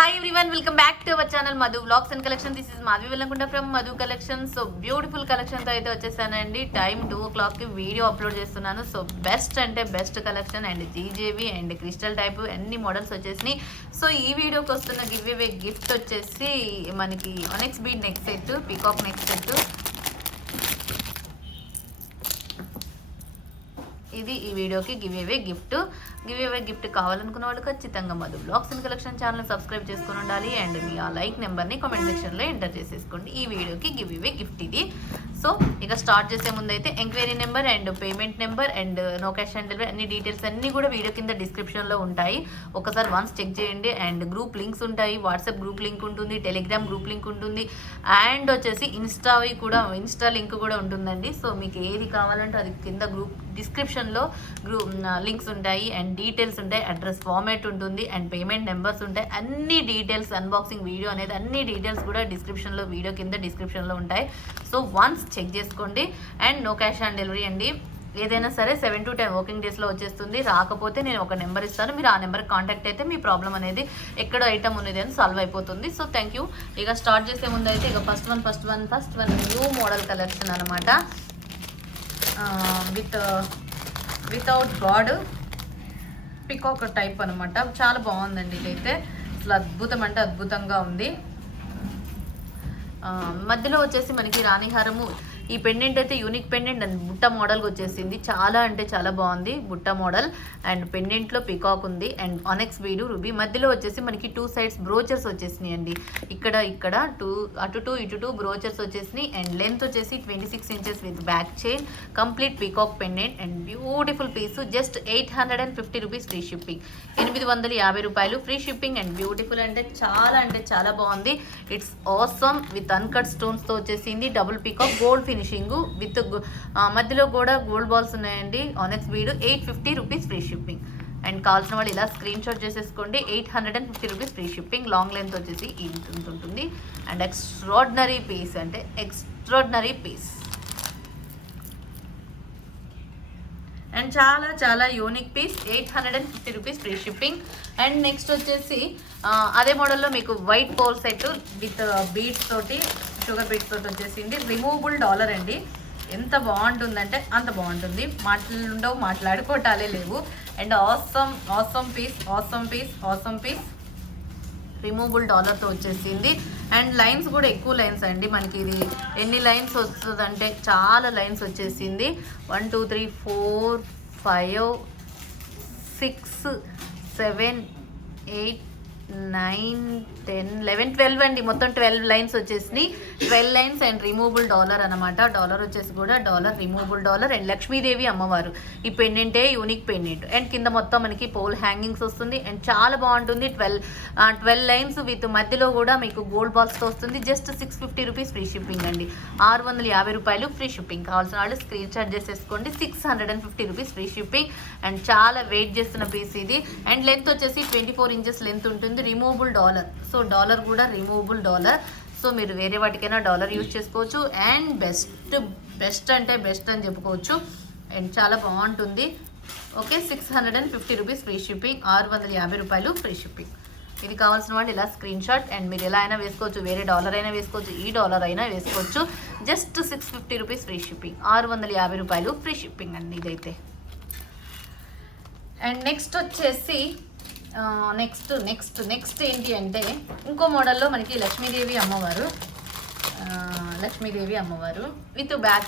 Hi everyone, welcome back to our channel Madhu Vlogs and Collection. This is Madhvi Vellankunda from Madhu Collection. So beautiful collection తో అయితే వచ్చేసానండి. Time 2 o'clock కి video upload చేస్తున్నాను. So best అంటే best collection and GJV and crystal type అన్ని models వచ్చేసినాయి. So ఈ వీడియోకి వస్తున్న గివ్ అవే గిఫ్ట్ వచ్చేసి మనకి onyx bead neck set, peacock neck set. ఇది ఈ వీడియోకి గివ్ అవే గిఫ్ట్ కావాలనుకున్న వాళ్ళు ఖచ్చితంగా Madhu blogs and collection channel subscribe చేసుకుని ఉండాలి అండ్ మీ ఆ లైక్ నెంబర్ని కామెంట్ సెక్షన్లో ఎంటర్ చేసేసుకోండి. ఈ వీడియోకి గివ్ అవే గిఫ్ట్ ఇది. సో ఇక స్టార్ట్ చేసే ముందు అయితే enquiry number and payment number and no cash on delivery అన్ని డీటెయిల్స్ అన్నీ కూడా వీడియో కింద డిస్క్రిప్షన్లో ఉంటాయి. ఒకసారి వన్స్ చెక్ చేయండి. అండ్ గ్రూప్ లింక్స్ ఉంటాయి. వాట్సాప్ గ్రూప్ లింక్ ఉంటుంది, టెలిగ్రామ్ గ్రూప్ లింక్ ఉంటుంది అండ్ వచ్చేసి ఇన్స్టా లింక్ కూడా ఉంటుందండి. సో మీకు ఏది కావాలంటే అది కింద గ్రూప్ డిస్క్రిప్షన్లో లింక్స్ ఉంటాయి అండ్ డీటెయిల్స్ ఉంటాయి, అడ్రస్ ఫార్మేట్ ఉంటుంది అండ్ పేమెంట్ నెంబర్స్ ఉంటాయి. అన్ని డీటెయిల్స్ అన్బాక్సింగ్ వీడియో అనేది అన్ని డీటెయిల్స్ కూడా డిస్క్రిప్షన్లో వీడియో కింద డిస్క్రిప్షన్లో ఉంటాయి. సో వన్స్ చెక్ చేసుకోండి. And no cash on delivery అండి. ఏదైనా సరే 7 to 10 వర్కింగ్ డేస్లో వచ్చేస్తుంది. రాకపోతే నేను ఒక నెంబర్ ఇస్తాను, మీరు ఆ నెంబర్కి కాంటాక్ట్ అయితే మీ ప్రాబ్లం అనేది ఎక్కడ ఐటమ్ ఉన్నది అని సాల్వ్ అయిపోతుంది. So thank you. ఇక స్టార్ట్ చేసే ముందు అయితే ఇక first one new model collection అనమాట. వితౌట్ గాడ్ పికాక్ టైప్ అనమాట. చాలా బాగుందండి ఇదైతే. అసలు అద్భుతం అంటే అద్భుతంగా ఉంది. మధ్యలో వచ్చేసి మనకి రాణిహారము. ఈ పెండెంట్ అయితే యూనిక్ పెండెంట్ అండ్ బుట్ట మోడల్కి వచ్చేసింది. చాలా అంటే చాలా బాగుంది బుట్ట మోడల్ అండ్ పెండెంట్లో పికాక్ ఉంది అండ్ ఆనెక్స్ బీడు రూబీ. మధ్యలో వచ్చేసి మనకి 2 sides బ్రోచర్స్ వచ్చేసినాయి అండి. ఇక్కడ అటు 2 బ్రోచర్స్ వచ్చేసినాయి అండ్ లెంత్ వచ్చేసి 26 inches with back chain, complete peacock pendant and beautiful piece. Just 850 rupees free shipping. 850 రూపాయలు ఫ్రీ షిప్పింగ్ అండ్ బ్యూటిఫుల్ అంటే చాలా బాగుంది. ఇట్స్ ఆసమ్ విత్ అన్కట్ స్టోన్స్తో వచ్చేసింది. Double peacock gold finishing with మధ్యలో కూడా గోల్డ్ బాల్స్ ఉన్నాయండి. ఆనెక్స్ బీడు 850 రూపీస్ ఫ్రీ షిప్పింగ్. అండ్ కావాల్సిన వాళ్ళు ఇలా స్క్రీన్ షాట్ చేసేసుకోండి. 850 rupees free shipping. Long length వచ్చేసి ఇంత ఉంటుంది అండ్ ఎక్స్ట్రాడినరీ పీస్ అంటే ఎక్స్ట్రాడినరీ పీస్ అండ్ చాలా unique piece. 850 rupees free shipping. And next వచ్చేసి అదే మోడల్లో మీకు white pole set with beads తోటి, షుగర్ బీడ్స్ తోటి వచ్చేసింది. రిమూవబుల్ డాలర్ అండి. ఎంత బాగుంటుందంటే అంత బాగుంటుంది. మాటలుండవు, మాట్లాడుకోవటాలే లేవు. అండ్ ఆసమ్ పీస్ రిమూవబుల్ డాలర్తో వచ్చేసింది. అండ్ లైన్స్ కూడా ఎక్కువ లైన్స్ అండి. మనకి ఇది ఎన్ని లైన్స్ వస్తుందంటే చాలా లైన్స్ వచ్చేసింది. 1 2 3 4 5 6 7 8 9 10 11 12 అండి. మొత్తం 12 లైన్స్ వచ్చేసినాయి. 12 లైన్స్ అండ్ రిమూవబుల్ డాలర్ అనమాట. డాలర్ వచ్చేసి కూడా రిమూవబుల్ డాలర్ అండ్ లక్ష్మీదేవి అమ్మవారు. ఈ పెండెంటే యూనిక్ పెండెంట్ అండ్ కింద మొత్తం మనకి పోల్ హ్యాంగింగ్స్ వస్తుంది అండ్ చాలా బాగుంటుంది. 12 లైన్స్ విత్ మధ్యలో కూడా మీకు గోల్డ్ బాల్స్తో వస్తుంది. జస్ట్ 650 రూపీస్ ఫ్రీ షిప్పింగ్ అండి. 650 రూపాయలు ఫ్రీ షిప్పింగ్. కావాల్సిన వాళ్ళు స్క్రీన్ షాట్ చేసేసుకోండి. 650 రూపీస్ ఫ్రీ షిప్పింగ్ అండ్ చాలా వెయిట్ చేస్తున్న పీస్ ఇది. అండ్ లెంత్ వచ్చేసి 24 inches లెంత్ ఉంటుంది. Removable dollar. సో డాలర్ కూడా రిమూవబుల్ డాలర్. సో మీరు వేరే వాటికైనా డాలర్ యూజ్ చేసుకోవచ్చు అండ్ బెస్ట్ అంటే బెస్ట్ అని చెప్పుకోవచ్చు అండ్ చాలా బాగుంటుంది. Okay, 650 rupees free shipping. 650 రూపాయలు ఫ్రీ షిప్పింగ్. ఇది కావాల్సిన వాళ్ళు ఇలా స్క్రీన్ షాట్ అండ్ మీరు ఎలా అయినా వేసుకోవచ్చు. వేరే డాలర్ అయినా వేసుకోవచ్చు, ఈ డాలర్ అయినా వేసుకోవచ్చు. Just 650 rupees free shipping. 650 రూపాయలు ఫ్రీ షిప్పింగ్ అండి ఇదైతే. అండ్ నెక్స్ట్ వచ్చేసి నెక్స్ట్ ఏంటి అంటే ఇంకో మోడల్లో మనకి లక్ష్మీదేవి అమ్మవారు విత్ బ్యాక్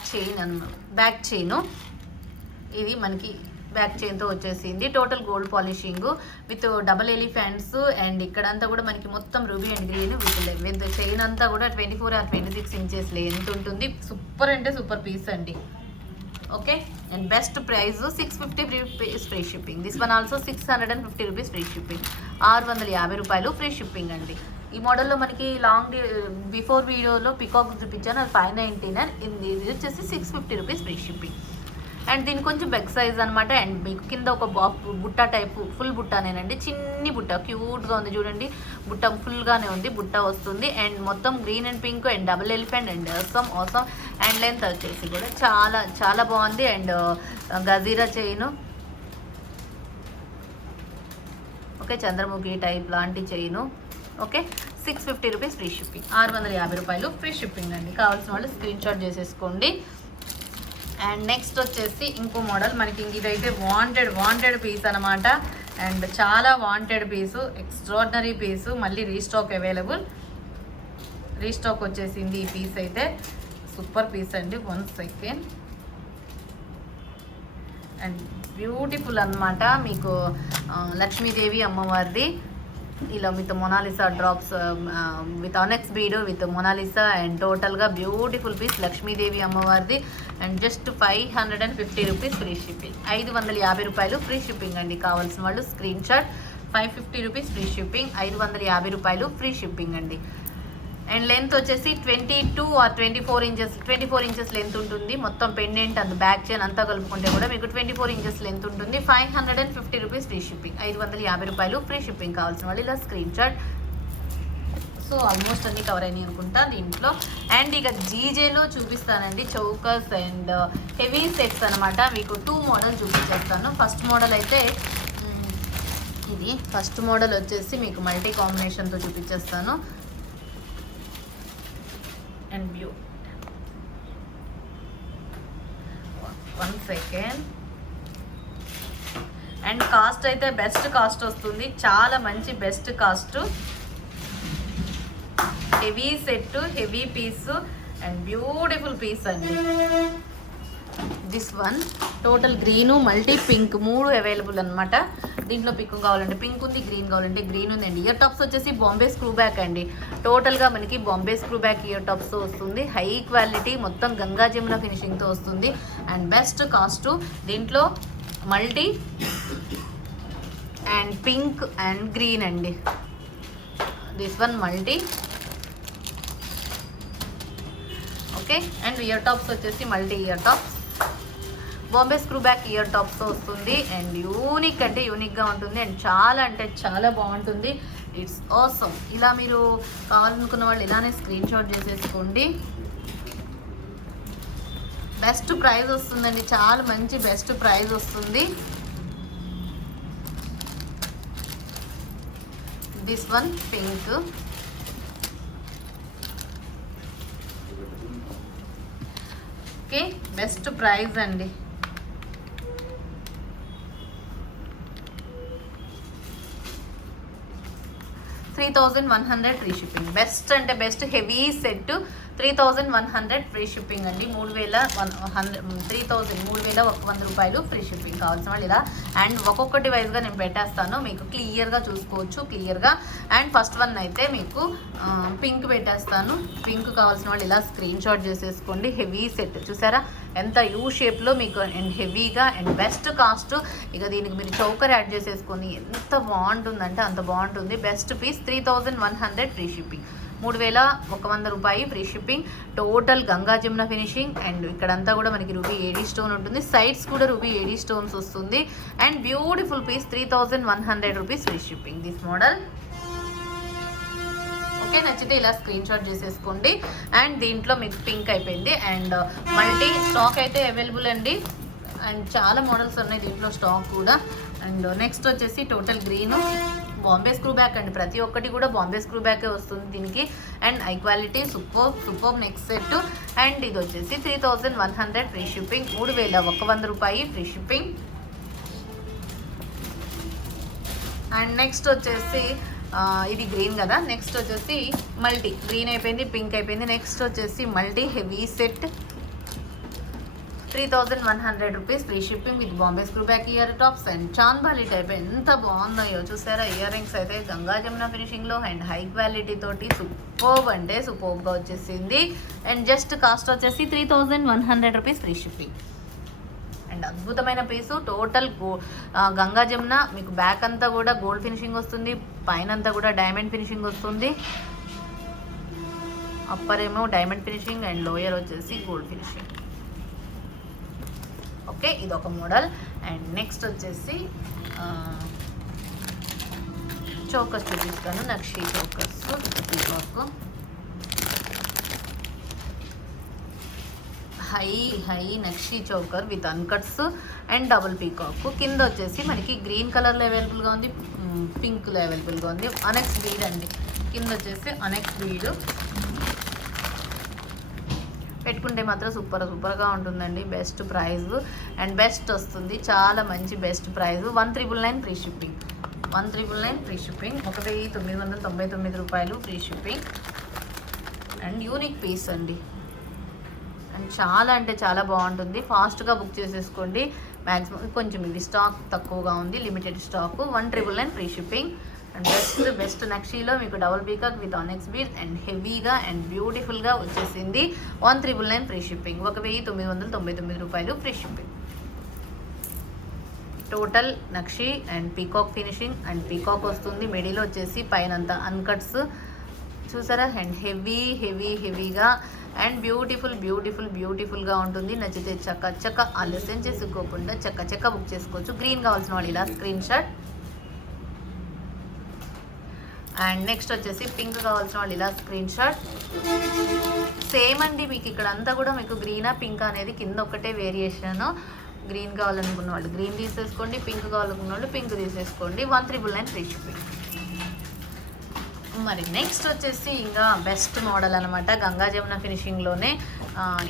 చైన్. ఇది మనకి బ్యాక్ చైన్తో వచ్చేసింది. Total gold polishing with double elephants and ఇక్కడంతా కూడా మనకి మొత్తం ruby and green with chain అంతా కూడా 24 or 26 inches లెంత్ ఉంటుంది. సూపర్ అంటే సూపర్ పీస్ అండి. Okay, and best price 650 rupees free shipping. This one also 650 rupees free shipping. 650 రూపాయలు ఫ్రీ షిప్పింగ్ అండి. ఈ మోడల్లో మనకి బిఫోర్ వీడియోలో పికాక్ చూపించాను, అది 599. ఇది వచ్చేసి 650 రూపీస్ ఫ్రీ షిప్పింగ్. అండ్ దీని కొంచెం బెగ్ సైజ్ అనమాట. అండ్ మీకు కింద ఒక బుట్ట టైపు ఫుల్ బుట్టానేనండి. చిన్ని బుట్ట క్యూట్గా ఉంది చూడండి. బుట్ట ఫుల్గానే ఉంది, బుట్ట వస్తుంది. అండ్ మొత్తం green and pink and double elephant and awesome and length వచ్చేసి కూడా చాలా బాగుంది. అండ్ గజీరా చైన్. ఓకే, చంద్రముఖి టైప్ లాంటి chain okay 650 rupees free shipping, 650 రూపాయలు ఫ్రీ షిప్పింగ్ అండి. కావాల్సిన వాళ్ళు స్క్రీన్ షాట్ చేసేసుకోండి. అండ్ నెక్స్ట్ వచ్చేసి ఇంకో మోడల్ మనకి ఇదైతే వాంటెడ్ పీస్ అనమాట. అండ్ చాలా వాంటెడ్ పీసు, ఎక్స్ట్రాడినరీ పీసు, మళ్ళీ రీస్టాక్ అవైలబుల్. రీస్టాక్ వచ్చేసింది ఈ పీస్ అయితే. సూపర్ పీస్ అండి. 1 సెకండ్. అండ్ బ్యూటిఫుల్ అనమాట. మీకు లక్ష్మీదేవి అమ్మవారిది ఇలా with Mona Lisa drops, with onyx bead, with Mona Lisa, and టోటల్గా బ్యూటిఫుల్ పీస్ లక్ష్మీదేవి అమ్మవారిది. And just 550 rupees free shipping, 550 రూపాయలు ఫ్రీ షిప్పింగ్ అండి. కావాల్సిన వాళ్ళు screen shot. 550 rupees free shipping, 550 రూపాయలు ఫ్రీ షిప్పింగ్ అండి. అండ్ లెంత్ వచ్చేసి 22 ఆర్ 24 ఇంచెస్ లెంత్ ఉంటుంది. మొత్తం పెండెంట్ అండ్ బ్యాక్ చైన్ అంతా కలుపుకుంటే కూడా మీకు 24 ఇంచెస్ లెంత్ ఉంటుంది. 550 రూపీస్ ఫ్రీ షిప్పింగ్, 550 రూపాయలు ఫ్రీ షిప్పింగ్. కావాల్సిన వాళ్ళు ఇలా స్క్రీన్ షాట్. సో ఆల్మోస్ట్ అన్ని కవర్ అయినాయి అనుకుంటా దీంట్లో. అండ్ ఇక జీజేలో చూపిస్తానండి చౌకర్స్ అండ్ హెవీ సెట్స్ అనమాట. మీకు 2 మోడల్ చూపించేస్తాను. ఫస్ట్ మోడల్ అయితే ఇది. ఫస్ట్ మోడల్ వచ్చేసి మీకు మల్టీ కాంబినేషన్తో చూపించేస్తాను. And view 1 second. And cost అయితే బెస్ట్ కాస్ట్ వస్తుంది, చాలా మంచి best cost. Heavy set, heavy piece and beautiful piece అండి. This one total green multi pink 3 available అనమాట. దీంట్లో పింక్ కావాలంటే పింక్ ఉంది, గ్రీన్ కావాలంటే గ్రీన్ ఉందండి. ఇయర్ టాప్స్ వచ్చేసి బాంబే స్క్రూ బ్యాక్ అండి. టోటల్గా మనకి Bombay screw back ear tops వస్తుంది. హై క్వాలిటీ, మొత్తం గంగా జమున ఫినిషింగ్తో వస్తుంది. And best cost. దీంట్లో multi and pink and green అండి. This one multi. Okay. And ear tops వచ్చేసి multi ear tops, Bombay screw back ear టాప్స్తో వస్తుంది. అండ్ యూనిక్ అంటే యూనిక్గా ఉంటుంది. అండ్ చాలా అంటే చాలా బాగుంటుంది. It's awesome. ఇలా మీరు కావాలనుకున్న వాళ్ళు ఇలానే స్క్రీన్ షాట్ చేసేసుకోండి. బెస్ట్ ప్రైస్ వస్తుందండి, చాలా మంచి బెస్ట్ ప్రైస్ వస్తుంది. This one pink. Okay, best price అండి. $3,100 ఫ్రీ షిప్పింగ్. బెస్ట్ అంటే best heavy set 3,100 free shipping అండి. 3,100 రూపాయలు ఫ్రీ షిప్పింగ్. కావాల్సిన వాళ్ళు ఇలా. అండ్ ఒక్కొక్కటి వైజ్గా నేను పెట్టేస్తాను, మీకు క్లియర్గా చూసుకోవచ్చు క్లియర్గా. అండ్ ఫస్ట్ వన్ అయితే మీకు పింక్ పెట్టేస్తాను. పింక్ కావాల్సిన వాళ్ళు ఇలా స్క్రీన్ షాట్ చేసేసుకోండి. హెవీ సెట్ చూసారా ఎంత యూ షేప్లో మీకు. అండ్ హెవీగా అండ్ బెస్ట్ కాస్ట్. ఇక దీనికి మీరు చౌకర్ యాడ్ చేసేసుకొని ఎంత బాగుంటుందంటే అంత బాగుంటుంది. బెస్ట్ పీస్ 3,100 ఫ్రీ షిప్పింగ్, 3,100 రూపాయి free shipping. Total Ganga Jamuna finishing. And ఇక్కడంతా కూడా మనకి రూబీ ఏడీ స్టోన్ ఉంటుంది. సైడ్స్ కూడా రూబీ ఏడీ స్టోన్స్ వస్తుంది. And beautiful piece 3,100 rupees free shipping. This model okay. నచ్చితే ఇలా స్క్రీన్ షాట్ చేసేసుకోండి. అండ్ దీంట్లో మీకు పింక్ అయిపోయింది. అండ్ మల్టీ స్టాక్ అయితే అవైలబుల్ అండి. అండ్ చాలా మోడల్స్ ఉన్నాయి దీంట్లో స్టాక్ కూడా. అండ్ నెక్స్ట్ వచ్చేసి total green Bombay screw back అండి. ప్రతి ఒక్కటి కూడా బాంబే స్క్రూ బ్యాకే వస్తుంది దీనికి. And high quality super next set. And ఇది వచ్చేసి 3,100 ఫ్రీ షిప్పింగ్, 3,100 రూపాయి ఫ్రీ షిప్పింగ్. అండ్ నెక్స్ట్ వచ్చేసి ఇది గ్రీన్ కదా. నెక్స్ట్ వచ్చేసి మల్టీ గ్రీన్ అయిపోయింది, పింక్ అయిపోయింది. నెక్స్ట్ వచ్చేసి multi heavy set 3,100 rupees free shipping with Bombay screw back ear tops and చాంబాలి టైప్. ఎంత బాగున్నాయో చూసారా. ఇయర్ రింగ్స్ అయితే గంగా జమున ఫినిషింగ్లో అండ్ హై క్వాలిటీ తోటి సూపర్బ్ అంటే సూపర్బ్గా వచ్చేసింది. అండ్ జస్ట్ కాస్ట్ వచ్చేసి 3,100 రూపీస్ ఫ్రీ షిప్పింగ్. అండ్ అద్భుతమైన పీసు. టోటల్ గంగా జమున మీకు బ్యాక్ అంతా కూడా గోల్డ్ ఫినిషింగ్ వస్తుంది, పైన అంతా కూడా డైమండ్ ఫినిషింగ్ వస్తుంది. అప్పర్ ఏమో డైమండ్ ఫినిషింగ్ అండ్ లోయర్ వచ్చేసి గోల్డ్ ఫినిషింగ్. ఓకే, ఇది ఒక మోడల్. అండ్ నెక్స్ట్ వచ్చేసి చోకర్స్ చూపిస్తాను. Nakshi chokers peacock high nakshi choker with uncuts and double peacock. కింద వచ్చేసి మనకి గ్రీన్ కలర్లో అవైలబుల్గా ఉంది, పింక్లో అవైలబుల్గా ఉంది. అనెక్స్ బీడ్ అండి. కింద వచ్చేసి అనెక్స్ బీడ్ పెట్టుకుంటే మాత్రం సూపర్గా ఉంటుందండి. బెస్ట్ ప్రైస్ అండ్ బెస్ట్ వస్తుంది, చాలా మంచి best price. 1999 free shipping, 1999 free shipping, 1999 రూపాయలు free shipping. And unique piece అండి, అండ్ చాలా అంటే చాలా బాగుంటుంది. ఫాస్ట్గా బుక్ చేసేసుకోండి. మ్యాక్సిమం కొంచెం ఇది స్టాక్ తక్కువగా ఉంది, limited stock. 1999 free shipping. And best నక్షీలో మీకు double peacock with onyx beads and హెవీగా అండ్ బ్యూటిఫుల్గా వచ్చేసింది. 1999 ఫ్రీ షిప్పింగ్, 1999 రూపాయలు free shipping. Total nakshi and peacock finishing and peacock వస్తుంది. మిడిలో వచ్చేసి పైనంతా అన్కట్స్ చూసారా. అండ్ హెవీగా అండ్ బ్యూటిఫుల్గా ఉంటుంది. నచ్చితే చక్క ఆలస్యం చేసుకోకుండా చక్క బుక్ చేసుకోవచ్చు. గ్రీన్ కావాల్సిన వాళ్ళు ఇలా స్క్రీన్ షాట్. అండ్ నెక్స్ట్ వచ్చేసి పింక్ కావాల్సిన వాళ్ళు ఇలా స్క్రీన్ షాట్. సేమ్ అండి, మీకు ఇక్కడ అంతా కూడా మీకు గ్రీనా పింక్ అనేది కింద ఒకటే వేరియేషన్. గ్రీన్ కావాలనుకున్న వాళ్ళు గ్రీన్ తీసేసుకోండి, పింక్ కావాలనుకున్న వాళ్ళు పింక్ తీసేసుకోండి. 1999 ఫ్రీ షిప్పింగ్. మరి నెక్స్ట్ వచ్చేసి ఇంకా బెస్ట్ మోడల్ అనమాట, గంగా జమున ఫినిషింగ్లోనే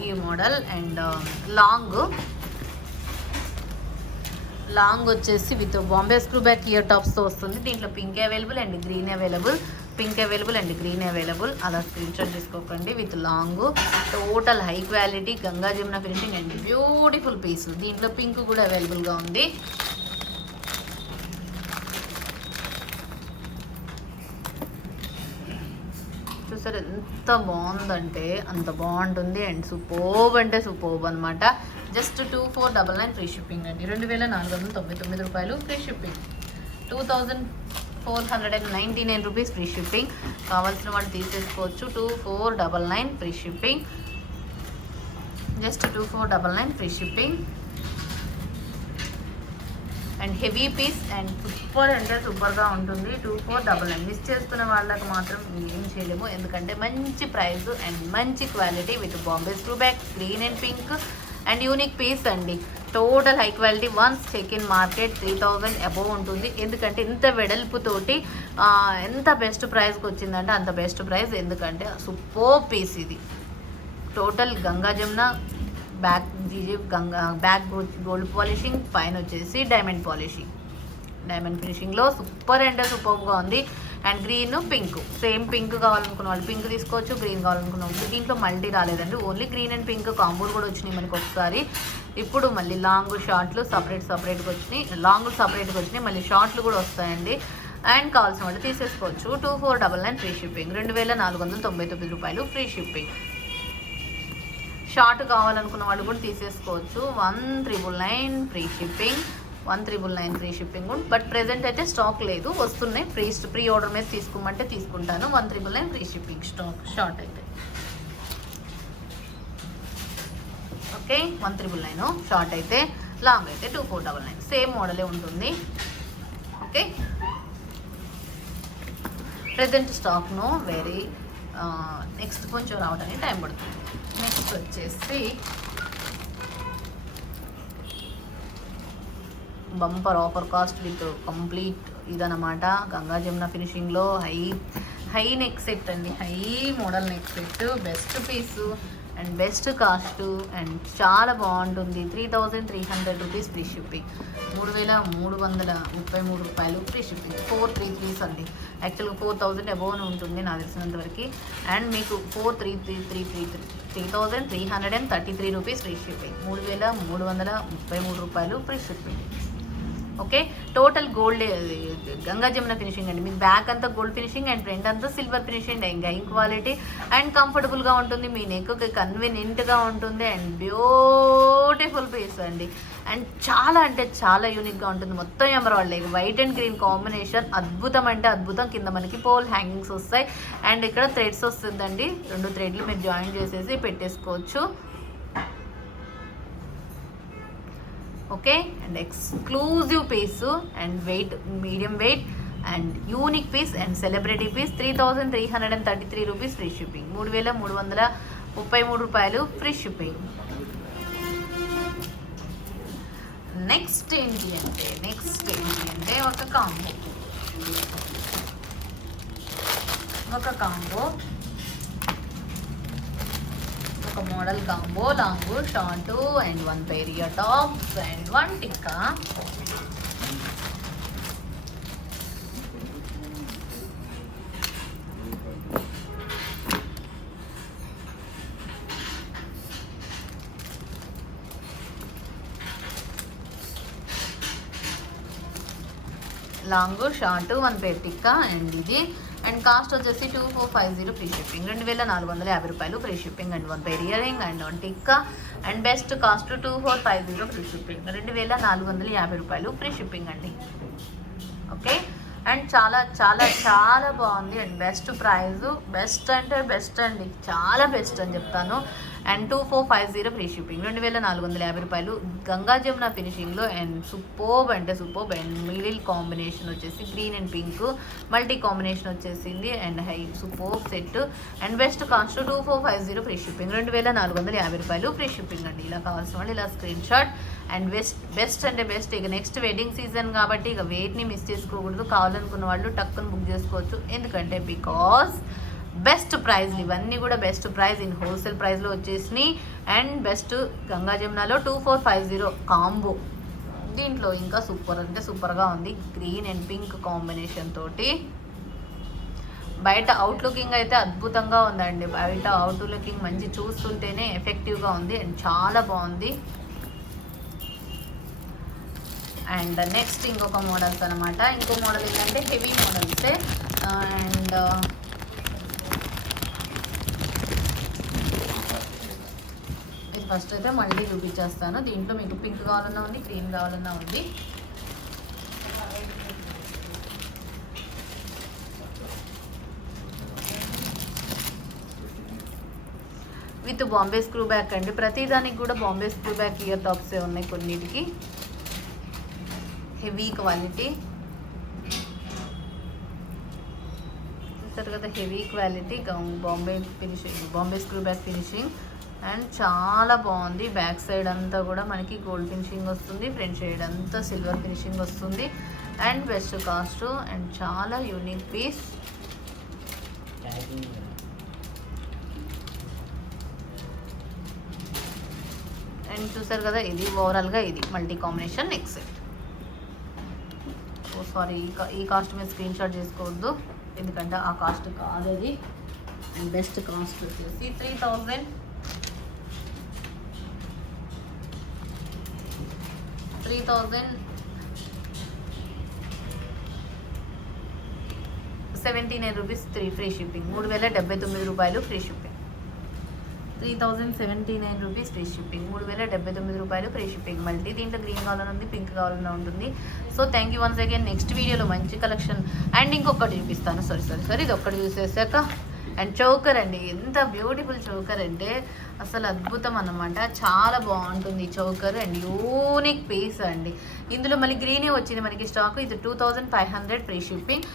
ఈ మోడల్. అండ్ లాంగ్ వచ్చేసి with Bombay screw back ear టాప్స్తో వస్తుంది. దీంట్లో pink available and green available. అలా స్క్రీన్ షాట్ తీసుకోకండి. With long total high quality Ganga Jamuna finishing and beautiful piece. దీంట్లో పింక్ కూడా అవైలబుల్గా ఉంది. చూసారు ఎంత బాగుందంటే అంత బాగుంటుంది. అండ్ సూపర్బ్ అనమాట. జస్ట్ 2499 ఫ్రీ షిప్పింగ్ అండి. 2499 రూపాయలు free shipping. 2499 rupees free shipping. కావాల్సిన వాళ్ళు తీసేసుకోవచ్చు. 2499 free shipping. Just 2499 free shipping. And heavy piece and సూపర్గా ఉంటుంది. 2499 మిస్ చేసుకున్న వాళ్ళకి మాత్రం ఏం చేయలేము, ఎందుకంటే మంచి ప్రైస్ అండ్ మంచి quality with Bombay screw back, green and pink and unique piece అండి. Total high quality. Once check in market 3000 above ఉంటుంది. ఎందుకంటే ఇంత వెడల్పుతోటి ఎంత బెస్ట్ ప్రైస్కి వచ్చిందంటే అంత బెస్ట్ ప్రైస్. ఎందుకంటే సూపర్ పీస్ ఇది. Total Ganga Jamuna back gold polishing, పైన వచ్చేసి డైమండ్ ఫినిషింగ్లో సూపర్గా ఉంది. And green pink, same pink కావాలనుకున్న వాళ్ళు పింక్ తీసుకోవచ్చు, గ్రీన్ కావాలనుకున్న వాళ్ళు. దీంట్లో మల్టీ రాలేదండి, ఓన్లీ గ్రీన్ అండ్ పింక్ కాంబోలు కూడా వచ్చినాయి మనకి ఒకసారి. ఇప్పుడు మళ్ళీ లాంగ్ షార్ట్లు సపరేట్గా వచ్చినాయి. మళ్ళీ షార్ట్లు కూడా వస్తాయండి. అండ్ కావాల్సిన వాళ్ళు తీసేసుకోవచ్చు. 2499 ఫ్రీ షిప్పింగ్. 2499 రూపాయలు ఫ్రీ షిప్పింగ్. షార్ట్ కావాలనుకున్న వాళ్ళు కూడా తీసేసుకోవచ్చు. 1999 free shipping. 1999 free shipping. But present అయితే స్టాక్ లేదు, వస్తున్నాయి. ప్రీ ఆర్డర్ మీద తీసుకోమంటే తీసుకుంటాను. 1999 ఫ్రీ షిప్పింగ్ స్టాక్ షార్ట్ అయితే. ఓకే, 1999 షార్ట్ అయితే. లాంగ్ అయితే 2499. సేమ్ మోడలే ఉంటుంది. ఓకే, ప్రెజెంట్ స్టాక్ను వెరీ నెక్స్ట్ కొంచెం రావడానికి టైం పడుతుంది. నెక్స్ట్ వచ్చేసి bumper offer cost with complete ఇదనమాట. గంగా జమున ఫినిషింగ్లో హై నెక్ సెట్ అండి, high model neck set. Best piece and best cost and చాలా బాగుంటుంది. 3300 రూపీస్ ఫ్రీ షిప్పింగ్. 3333 రూపాయలు ఫ్రీ షిప్పింగ్. 433 అండి. యాక్చువల్గా 4000 అబోవ్ ఉంటుంది నాకు తెలిసినంత వరకు. అండ్ మీకు 3333 రూపీస్ ఫ్రీ షిప్పింగ్. 3333 రూపాయలు free shipping. Okay, total gold Ganga Jamuna finishing అండి. మీకు బ్యాక్ అంతా గోల్డ్ ఫినిషింగ్ అండ్ ఫ్రంట్ అంతా silver finishing and high quality and కంఫర్టబుల్గా ఉంటుంది. మీ నెక్కి కన్వీనియంట్గా ఉంటుంది అండ్ బ్యూటిఫుల్ పీస్ అండి. అండ్ చాలా అంటే చాలా యూనిక్గా ఉంటుంది. మొత్తం emerald white and green combination అద్భుతం అంటే అద్భుతం. కింద మనకి పోల్ హ్యాంగింగ్స్ వస్తాయి అండ్ ఇక్కడ థ్రెడ్స్ వస్తుందండి. 2 థ్రెడ్లు మీరు జాయిన్ చేసేసి పెట్టేసుకోవచ్చు. Okay, and exclusive piece and weight medium weight and unique piece and celebrity piece. 3333 rupees free shipping. 3333 రూపాయలు ఫ్రీ షిప్పింగ్. నెక్స్ట్ ఏంటి అంటే ఒక కాంబో. ఇంకొక కాంబో, ఒక model combo, long short and 1 pair year tops and 1 tikka. Long short 1 pair tikka and ఇది. And cost వచ్చేసి 2450 free shipping, 2450 రూపాయలు free shipping and 1 pair ear ring and 1 tikka. And best cost 2450 free shipping, 2450 రూపాయలు free shipping అండి. Okay, and చాలా చాలా చాలా బాగుంది and best price, best అంటే బెస్ట్ అండి, చాలా బెస్ట్ అని చెప్తాను. అండ్ 2450 ఫ్రీ షిప్పింగ్, 2450 రూపాయలు. గంగా జమున ఫినిషింగ్లో అండ్ సూపర్బ్ అంటే సూపర్బ్. అండ్ మిడిల్ కాంబినేషన్ వచ్చేసి green and pink multi combination వచ్చేసింది and high superb set. And best cost 2450 free shipping, 2450 రూపాయలు ఫ్రీ షిప్పింగ్ అండి. ఇలా కావాల్సిన వాళ్ళు ఇలా స్క్రీన్ షాట్. అండ్ బెస్ట్ అంటే బెస్ట్. ఇక నెక్స్ట్ వెడ్డింగ్ సీజన్ కాబట్టి ఇక వెయిట్ని మిస్ చేసుకోకూడదు. కావాలనుకున్న వాళ్ళు టక్కును బుక్ చేసుకోవచ్చు, ఎందుకంటే బికాస్ బెస్ట్ ప్రైజ్లు ఇవన్నీ కూడా బెస్ట్ ప్రైజ్ ఇన్ హోల్సేల్ ప్రైస్లో వచ్చేసినాయి. అండ్ బెస్ట్ గంగా జమునాలో 2450 కాంబో. దీంట్లో ఇంకా సూపర్ అంటే సూపర్గా ఉంది, గ్రీన్ అండ్ పింక్ కాంబినేషన్ తోటి. బయట అవుట్ లుకింగ్ అయితే అద్భుతంగా ఉందండి, బయట అవుట్ లుకింగ్ మంచి చూస్తుంటేనే ఎఫెక్టివ్గా ఉంది అండ్ చాలా బాగుంది. అండ్ నెక్స్ట్ ఇంకొక మోడల్స్ అనమాట. ఇంకో మోడల్ ఏంటంటే హెవీ మోడల్సే. అండ్ ఇది ఫస్ట్ అయితే మళ్ళీ చూపించేస్తాను. దీంట్లో మీకు పింక్ కావాలన్నా ఉంది, గ్రీన్ కావాలన్నా ఉంది. విత్ బాంబే స్క్రూ బ్యాక్ అండి, ప్రతిదానికి కూడా బాంబే స్క్రూ బ్యాక్ ఇయర్ టాప్సే ఉన్నాయి కొన్నిటికి. హెవీ క్వాలిటీ చూస్తారు కదా, heavy quality Bombay finishing, Bombay screw back finishing and చాలా బాగుంది. బ్యాక్ సైడ్ అంతా కూడా మనకి గోల్డ్ ఫినిషింగ్ వస్తుంది, ఫ్రంట్ సైడ్ అంతా సిల్వర్ ఫినిషింగ్ వస్తుంది. అండ్ బెస్ట్ కాస్ట్ అండ్ చాలా యూనిక్ పీస్. అండ్ చూసారు కదా, ఇది ఓవరాల్గా ఇది multi combination neck set. Sorry, ఈ కాస్ట్ మీద స్క్రీన్ షాట్ చేసుకోవద్దు, ఎందుకంటే ఆ కాస్ట్ కాదు అది. అండ్ బెస్ట్ కాస్ట్ వచ్చేసి 3000 79 రూపీస్ ఫ్రీ షిప్పింగ్, 3079 రూపాయలు free shipping. 3079 rupees free shipping, 3079 రూపాయలు ఫ్రీ షిప్పింగ్. మల్టీ దీంట్లో గ్రీన్ కావాలన్నా ఉంది, పింక్ కావాలన్నా ఉంటుంది. So thank you once again. Next వీడియోలో మంచి కలెక్షన్ అండ్ ఇంకొకటి చూపిస్తాను. సారీ ఇది ఒక్కటి చూసేసాక. అండ్ చౌకర్ అండి, ఎంత బ్యూటిఫుల్ చౌకర్ అంటే అసలు అద్భుతం అన్నమాట, చాలా బాగుంటుంది చౌకర్ అండ్ యూనిక్ పీస్ అండి. ఇందులో మళ్ళీ గ్రీనే వచ్చింది మనకి స్టాక్. ఇది 2500 free shipping.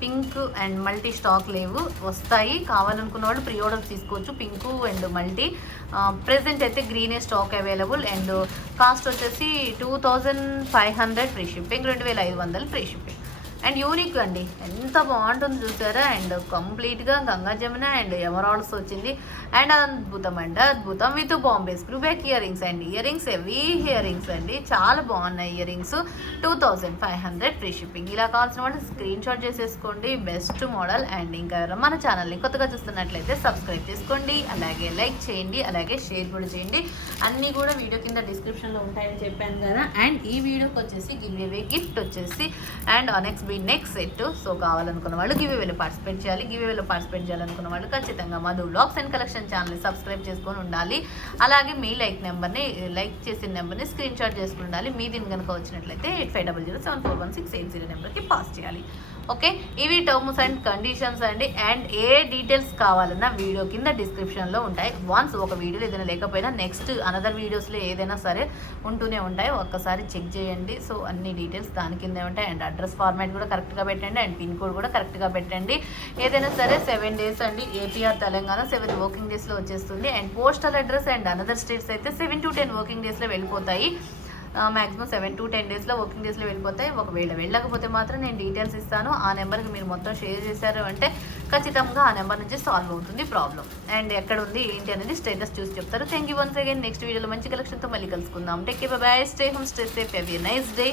Pink and multi stock లేవు, వస్తాయి. కావాలనుకున్న వాళ్ళు ప్రీ ఆర్డర్ తీసుకోవచ్చు. పింక్ అండ్ మల్టీ ప్రెజెంట్ అయితే గ్రీనే స్టాక్ అవైలబుల్. అండ్ కాస్ట్ వచ్చేసి 2500 free shipping, 2500 free shipping. And unique అండి, ఎంత బాగుంటుంది చూసారా. అండ్ కంప్లీట్గా గంగా జమున అండ్ ఎమరాల్డ్స్ వచ్చింది. అండ్ అద్భుతం అండి అద్భుతం with Bombay screw back ear rings and ear rings heavy ear rings అండి, చాలా బాగున్నాయి ఇయర్ రింగ్స్. 2500 free shipping. ఇలా కావాల్సిన వాళ్ళు స్క్రీన్ షాట్ చేసేసుకోండి. Best model. అండ్ ఇంకా మన ఛానల్ని కొత్తగా చూస్తున్నట్లయితే సబ్స్క్రైబ్ చేసుకోండి, అలాగే లైక్ చేయండి, అలాగే షేర్ కూడా చేయండి. అన్నీ కూడా వీడియో కింద డిస్క్రిప్షన్లో ఉంటాయని చెప్పాను కదా. అండ్ ఈ వీడియోకి వచ్చేసి గివ్ అవే గిఫ్ట్ వచ్చేసి అండ్ నెక్స్ట్ సెట్. సో కావాలనుకున్న వాళ్ళు గివ్ అవేలో పార్టిసిపేట్ చేయాలి. గివ్ అవేలో పార్టిసిపేట్ చేయాలనుకున్న వాళ్ళు ఖచ్చితంగా మధు వ్లాగ్స్ అండ్ కలెక్షన్ ఛానల్ని సబ్స్క్రైబ్ చేసుకొని ఉండాలి. అలాగే మీ లైక్ చేసిన నెంబర్ని స్క్రీన్ షాట్ చేసుకుని ఉండాలి. మీ దీని కనుక వచ్చినట్లయితే 8500741680 నెంబర్కి పాస్ చేయాలి. ఓకే, ఇవి టర్మ్స్ అండ్ కండిషన్స్ అండి. అండ్ ఏ డీటెయిల్స్ కావాలన్నా వీడియో కింద డిస్క్రిప్షన్లో ఉంటాయి. వన్స్ ఒక వీడియోలో ఏదైనా లేకపోయినా నెక్స్ట్ అనదర్ వీడియోస్లో ఏదైనా సరే ఉంటూనే ఉంటాయి, ఒక్కసారి చెక్ చేయండి. సో అన్ని డీటెయిల్స్ దాని కిందే ఉంటాయి. అండ్ అడ్రస్ ఫార్మాట్ కూడా కరెక్ట్గా పెట్టండి అండ్ పిన్ కోడ్ కూడా కరెక్ట్గా పెట్టండి. ఏదైనా సరే 7 days అండి. ఏపీఆర్ తెలంగాణ 7 working daysలో వచ్చేస్తుంది. And postal address and another states అయితే 7 to 10 working daysలో వెళ్ళిపోతాయి. మ్యాక్సిమం 7 to 10 డేస్లో వర్కింగ్ డేస్లో వెళ్ళిపోతాయి. ఒకవేళ వెళ్ళకపోతే మాత్రం నేను డీటెయిల్స్ ఇస్తాను. ఆ నెంబర్కి మీరు మొత్తం షేర్ చేశారు అంటే ఖచ్చితంగా ఆ నెంబర్ నుంచి సాల్వ్ అవుతుంది ప్రాబ్లం. అండ్ ఎక్కడ ఉంది ఏంటి అనేది స్టేటస్ చూసి చెప్తారు. Thank you once again. Next వీడియోలో మంచి కలెక్షన్తో మళ్ళీ కలుసుకుందాం. Take care, by by, stay home, stay safe, have a nice day.